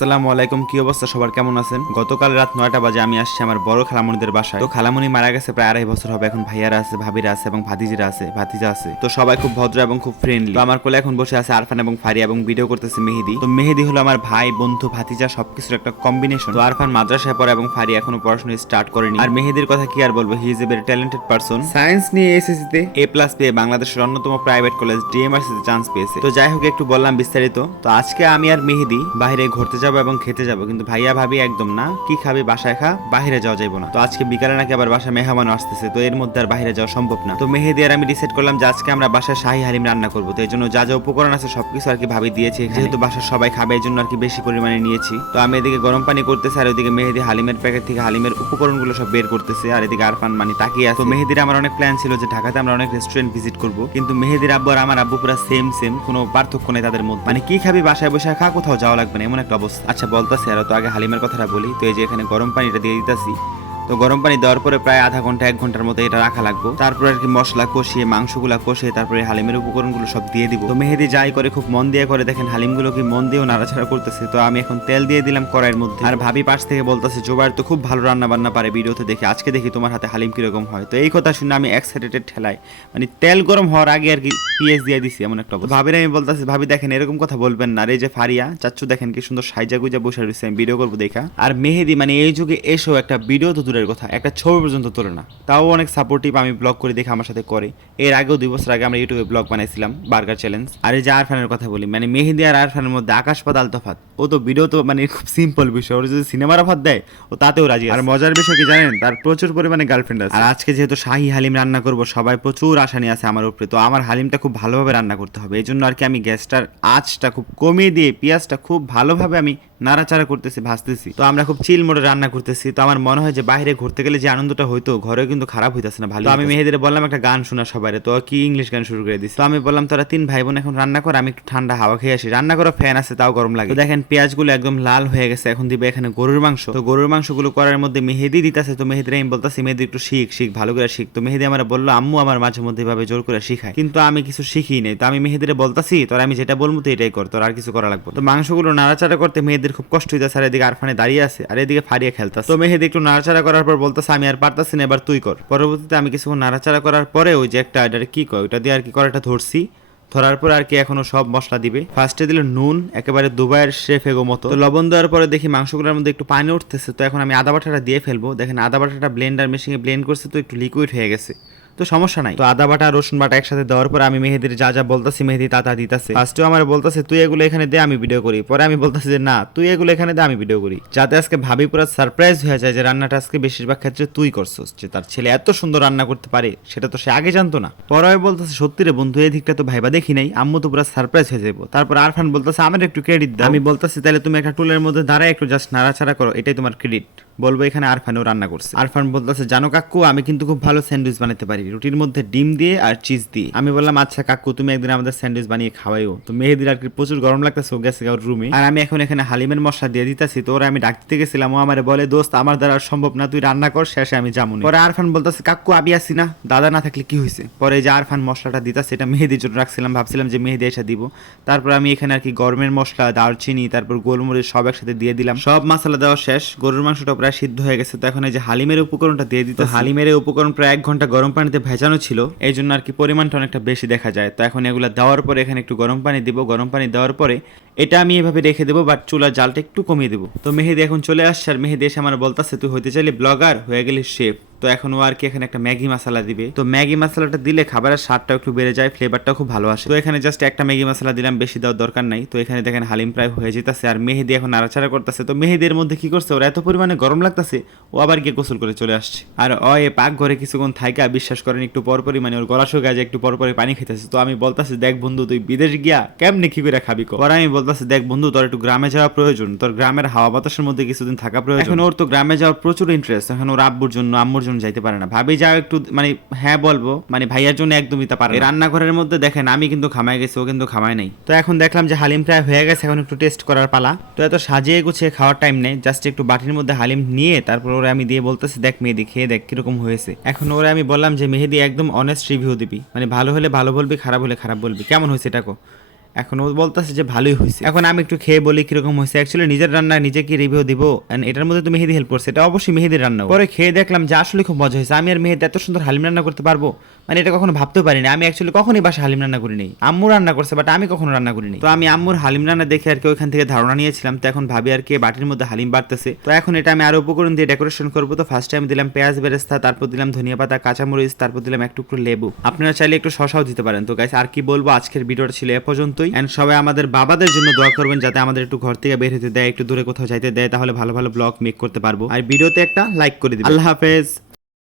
আসসালামু আলাইকুম, কি অবস্থা সবার, কেমন আছেন? গতকাল রাত 9টা বাজে আমি আসছি আমার বড় খালামণিদের বাসায়। তো খালামণি মারা গেছে প্রায় 2.5 বছর হবে। এখন ভাইয়ারা আছে, ভাবিরা আছে এবং ভাতিজিরা আছে, ভাতিজা আছে। তো সবাই খুব ভদ্র এবং খুব ফ্রেন্ডলি। তো আমার কোলে এখন বসে আছে আরফান এবং ফারিয়া এবং ভিডিও করতেছে মেহেদি। তো মেহেদি হলো আমার ভাই, বন্ধু, ভাতিজা সবকিছুর একটা কম্বিনেশন। তো আরফান মাদ্রাসায় পড়ে এবং ফারিয়া এখনো পড়াশোনা স্টার্ট করেনি। আর মেহেদির কথা কি আর বলবো, he is a very talented person. Science নিয়ে এসএসসি তে A+ পেয়ে বাংলাদেশের অন্যতম প্রাইভেট কলেজ ডিএমআরসি তে চান্স পেয়েছে। তো যাই হোক, একটু বললাম বিস্তারিত। তো আজকে আমি আর মেহেদি বাইরে ঘুরতে যাবো এবং খেতে যাবো, কিন্তু ভাইয়া ভাবি একদম না, কি খাবি বাসায় খা, বাইরে যাওয়া যাইবো না। তো আজকে বিকালে নাকি আবার বাসায় মেহমান আসতেছে, তো এর মধ্যে আর বাইরে যাওয়া সম্ভব না। তো মেহেদি আর আমি ডিসাইড করলাম যে আজকে আমরা বাসায় শাহী হালিম রান্না করবো। তো এই জন্য যা যা উপকরণ আছে সবকিছু আর কি ভাবি দিয়েছি, যেহেতু বাসার সবাই খাবে এই জন্য আর কি বেশি পরিমাণে নিয়েছি। তো আমি এদিকে গরম পানি করতেছি আর ওইদিকে মেহেদি হালিমের প্যাকেট থেকে হালিমের উপকরণগুলো সব বের করতেছে, আর এদিকে আরফান মানে তাকিয়ে আছে। তো মেহেদির আমার অনেক প্ল্যান ছিল যে ঢাকাতে আমরা অনেক রেস্টুরেন্ট ভিজিট করবো, কিন্তু মেহেদির আব্বু আর আমার আব্বু পুরো সেম কোনো পার্থক্য নেই তাদের মধ্যে। মানে কি খাবি বাসায় বসে খা, কোথাও যাওয়া লাগবে না, এমন একটা অবস্থা। আচ্ছা বলতাছি, আর তো আগে হালিমের কথাটা বলি। তো এই যে এখানে গরম পানিটা দিয়ে দিতেছি। তো গরম পানি দেওয়ার পরে প্রায় আধা ঘন্টা 1 ঘন্টার মতো এটা রাখা লাগবে। তারপরে আর কি মশলা কষিয়ে, মাংসগুলা কষিয়ে তারপরে হালিমের উপকরণগুলো সব দিয়ে দিব। তো মেহেদি যাই করে খুব মন দিয়ে করে, দেখেন হালিমগুলো কি মন দিয়েও নাড়াচাড়া করতেছে। তো আমি এখন তেল দিয়ে দিলাম কড়াইয়ের মধ্যে, আর ভাবি পাশ থেকে বলতেছে জোবাইর তো খুব ভালো রান্না বান্না পারে ভিডিওতে দেখি, আজকে দেখি তোমার হাতে হালিম কিরকম হয়। তো এই কথা শুনে আমি এক্সাইটেড ঠেলায়, মানে তেল গরম হওয়ার আগে আর কি পেঁয়াজ দিয়ে দিছি, এমন একটা অবস্থা। ভাবির আমি বলতেছি ভাবি দেখেন এরকম কথা বলবেন না। আর এই যে ফারিয়া চাচ্চু দেখেন কি সুন্দর সাইজা গুজা বসে রয়েছে, আমি ভিডিও করবো দেখা। আর মেহেদি মানে এই যুগে এসেও একটা ভিডিও তো দূরের কথা, একটা ছবি পর্যন্ত তোলে না, তাও অনেক সাপোর্টিভ। আমি ব্লগ করে দেখে আমার সাথে করে। এর আগেও 2 বছর আগে আমরা ইউটিউবে ব্লগ বানাইছিলাম বার্গার চ্যালেঞ্জ। আর এই যে আরফানের কথা বলি, মানে মেহেদি আর আরফানের মধ্যে আকাশ পাতাল তফাৎ। ও তো ভিডিও তো মানে খুব সিম্পল বিষয়, ওর যদি সিনেমার অফার দেয় ও তাতেও রাজি। আর মজার বিষয় কি জানেন, তার প্রচুর পরিমাণে গার্লফ্রেন্ড আছে। আর আজকে যেহেতু শাহী হালিম রান্না করবো, সবাই প্রচুর আশা নিয়ে আছে আমার উপরে। তো আমার হালিমটা খুব ভালোভাবে রান্না করতে হবে, এই জন্য আর কি আমি গ্যাসটার আঁচটা খুব কমিয়ে দিয়ে পেঁয়াজটা খুব ভালোভাবে আমি নাড়াচাড়া করতেছি, ভাজতেছি। তো আমরা খুব চিল মোডে রান্না করতেছি। তো আমার মনে হয় যে বাইরে ঘুরতে গেলে যে আনন্দটা হইতো ঘরে কিন্তু খারাপ হইতেছে না, ভালো। আমি মেহেদিরে বললাম একটা গান শোনা সবাই, তো কি ইংলিশ গান শুরু করে দিচ্ছে। তো আমি বললাম তোরা 3 ভাই বোন এখন রান্না কর, আমি একটু ঠান্ডা হাওয়া খেয়ে আসি। রান্না করা ফ্যান আছে তাও গরম লাগে। তো দেখেন পেঁয়াজগুলো একদম লাল হয়ে গেছে, এখন দিবে এখানে গরুর মাংস। তো গরুর মাংসগুলো করার মধ্যে মেহেদি দিতেছে। তো মেহেদির আমি বলতেছি মেহেদি একটু শিখ ভালো করে শিখ। তো মেহেদি আমার বললো আম্মু আমার মাঝে মধ্যে ভাবে জোর করে শিখায়, কিন্তু আমি কিছু শিখি নাই। তো আমি মেহেদিরে বলতাছি তোর আমি যেটা বলবো তো এটাই কর, তোর আর কিছু করা লাগবে। তো মাংসগুলো নাড়াচাড়া করতে মেহেদির খুব কষ্ট হইতেছে, আর এদিকে আরফানে দাঁড়িয়ে আছে আর এদিকে ফারিয়া খেলতেছে। তো মেহেদি একটু নাড়াচাড়া করার পর বলতেছে আমি আর পারতাছি না, এবার তুই কর। পরবর্তীতে আমি কিছুক্ষণ নাড়াচাড়া করার পরে ওই যে একটা এটা কি কয় ওইটা দিয়ে আর কি করাটা ধরছি। ধরার পর আর কি এখনো সব মশলা দিবে। ফার্স্টে দিল নুন, একেবারে দুবাইয়ের শেফ এগো মতো। তো লবণ দেওয়ার পরে দেখি মাংসগুলোর মধ্যে একটু পানি উঠতেছে। তো এখন আমি আদা বাটাটা দিয়ে ফেলবো। দেখেন আদা বাটাটা ব্লেন্ডার মেশিনে ব্লেন্ড করছে, তো একটু লিকুইড হয়ে গেছে, তো সমস্যা নাই। তো আদা বাটা রসুন বাটা একসাথে দেওয়ার পর আমি মেহেদির যা যা বলতাছি মেহেদি তা দিতাছে। ফার্স্টেও আমার বলতাছে তুই এগুলো এখানে দে আমি ভিডিও করি, পরে আমি বলতাছি যে না তুই এগুলো এখানে দে আমি ভিডিও করি, যাতে আজকে ভাবি পুরো সারপ্রাইজ হয়ে যায় যে রান্নাটা আজকে বেশিরভাগ ক্ষেত্রে তুই করছস, যে তার ছেলে এত সুন্দর রান্না করতে পারে সেটা তো সে আগে জানতো না। পরে আমি বলতাছে সত্যি রে বন্ধু এই দিকটা তো ভাইবা দেখি নাই, আম্মু তো পুরো সারপ্রাইজ হয়ে যাবো। তারপর আরফান বলতাছে আমার একটু ক্রেডিট দাও। আমি বলতাছি তাহলে তুমি একটা টুলের মধ্যে দাঁড়ায় একটু জাস্ট নাড়াচাড়া করো, এটাই তোমার ক্রেডিট। বলবো এখানে আরফানও রান্না করছে। আরফান বলতেছে জানো কাকু আমি কিন্তু খুব ভালো স্যান্ডউইচ বানাতে পারি, রুটির মধ্যে ডিম দিয়ে আর চিজ দিয়ে। আমি বললাম আচ্ছা কাকু তুমি একদিন আমাদের স্যান্ডউইচ বানিয়ে খাওয়াইও। তো মেহেদির আর কি প্রচুর গরম লাগতেছে, ও গেছে ওর রুমে। আর আমি এখন এখানে হালিমের মশলা দিয়ে দিতেছি। তো ওরা আমি ডাকতে গেছিলাম, ও আমারে বলে দোস্ত আমার দ্বারা সম্ভব না, তুই রান্না কর, শেষে আমি যাবো। পরে আরফান বলতেছে কাকু আমি আসি না, দাদা না থাকলে কি হয়েছে। পরে যে আরফান মশলাটা দিতেছে এটা মেহেদির জন্য রাখছিলাম, ভাবছিলাম যে মেহেদি এসে দিব। তারপর আমি এখানে আর কি গরমের মশলা, দারচিনি, তারপর গোলমরিচ সব একসাথে দিয়ে দিলাম। সব মশলা দেওয়া শেষ, গরুর মাংসটা প্রায় সিদ্ধ হয়ে গেছে। তো এখন এই যে হালিমের উপকরণটা দিয়ে দিতে, হালিমের উপকরণ প্রায় 1 ঘন্টা গরম পানিতে ভেজানো ছিল, এই জন্য আর কি পরিমাণটা অনেকটা বেশি দেখা যায়। তো এখন এগুলো দেওয়ার পরে এখানে একটু গরম পানি দিব। গরম পানি দেওয়ার পরে এটা আমি এভাবে রেখে দেবো, বাট চুলার জালটা একটু কমিয়ে দেবো। তো মেহেদি এখন চলে আসছে, আর মেহেদি এসে আমার বলতেছে তুই হইতে চাইলে ব্লগার, হয়ে গেলি শেফ। তো এখন ও আর কি এখানে একটা ম্যাগি মশলা দিবে। তো ম্যাগি মশলাটা দিলে খাবারের স্বাদটা একটু বেড়ে যায়, ফ্লেভারটাও খুব ভালো আসে। তো এখানে জাস্ট একটা ম্যাগি মশলা দিলাম, বেশি দেওয়ার দরকার নাই। তো এখানে দেখেন হালিম প্রায় হয়ে যেতেছে, আর মেহেদি এখন নাড়াচাড়া করতেছে। তো মেহেদির মধ্যে কি করছে, ওরা এত পরিমাণে গরম লাগতেছে ও আবার গিয়ে গোসল করে চলে আসছে। আর এ পাক ঘরে কিছুক্ষণ থাইকা বিশ্বাস করেন একটু পরপরই মানে ওর গলা শুকায় যায়, একটু পরপরই পানি খেতেছে। তো আমি বলতেছি দেখ বন্ধু তুই বিদেশ গিয়া কেমনে কি করে খাবি। পরে আমি বলতেছি দেখ বন্ধু তোর একটু গ্রামে যাওয়া প্রয়োজন, তোর গ্রামের হাওয়া বাতাসের মধ্যে কিছুদিন থাকা প্রয়োজন। এখন ওর তো গ্রামে যাওয়ার প্রচুর ইন্টারেস্ট, এখন ওর আব্বুর জন্য আম্মুর জন্য যাইতে পারে না। ভাবি যাও একটু মানে হ্যাঁ বলবো, মানে ভাইয়ার জন্য একদমই তা পারে। রান্নাঘরের মধ্যে দেখেন আমি কিন্তু খামাই গেছি, ও কিন্তু খামাই নাই। তো এখন দেখলাম যে হালিম প্রায় হয়ে গেছে, এখন একটু টেস্ট করার পালা। তো এত সাজিয়ে গুছিয়ে খাওয়ার টাইম নেই, জাস্ট একটু বাটির মধ্যে হালিম নিয়ে তারপর ওরা আমি দিয়ে বলতেছি দেখ মেহেদি খেয়ে দেখ কিরকম হয়েছে। এখন ওরা আমি বললাম যে মেহেদি একদম অনেস্ট রিভিউ দিবি, মানে ভালো হলে ভালো বলবি, খারাপ হলে খারাপ বলবি, কেমন হয়েছে এটা কো। এখন ও বলতেছে যে ভালোই হয়েছে। এখন আমি একটু খেয়ে বলি কিরকম হয়েছে। অ্যাকচুয়ালি নিজের রান্না নিজে কি রিভিউ দিব, এন্ড এটার মধ্যে তো মেহেদি হেল্প করছে, এটা অবশ্যই মেহেদির রান্না। পরে খেয়ে দেখলাম যে আসলে খুব মজা হয়েছে। আমি আর মেহেদি এত সুন্দর হালিম রান্না করতে পারবো, মানে এটা কখনো ভাবতেও পারিনি। আমি অ্যাকচুয়ালি কখনোই বাসা হালিম রান্না করিনি, আম্মু রান্না করছে বাট আমি কখনো রান্না করিনি। তো আমি আম্মুর হালিম রান্না দেখে আর কি ওইখান থেকে ধারণা নিয়েছিলাম। তো এখন ভাবি আর কি বাটির মধ্যে হালিম বাড়তেছে। তো এখন এটা আমি আরো উপকরণ দিয়ে ডেকোরেশন করবো। তো ফার্স্টে আমি দিলাম পেঁয়াজ বেরেস্তা, তারপর দিলাম ধনিয়া পাতা, কাঁচামরিচ, তারপর দিলাম এক টুকরো লেবু। আপনারা চাইলে একটু শসাও দিতে পারেন। তো গাইস আর কি বলবো, আজকের ভিডিওটা ছিল এ পর্যন্তই। এন্ড সবাই আমাদের বাবাদের জন্য দোয়া করবেন যাতে আমাদের একটু ঘর থেকে বের হতে দেয়, একটু দূরে কোথাও যাইতে দেয়, তাহলে ভালো ভালো ব্লগ মেক করতে পারবো। আর ভিডিওতে একটা লাইক করে দিবেন। আল্লাহ হাফেজ।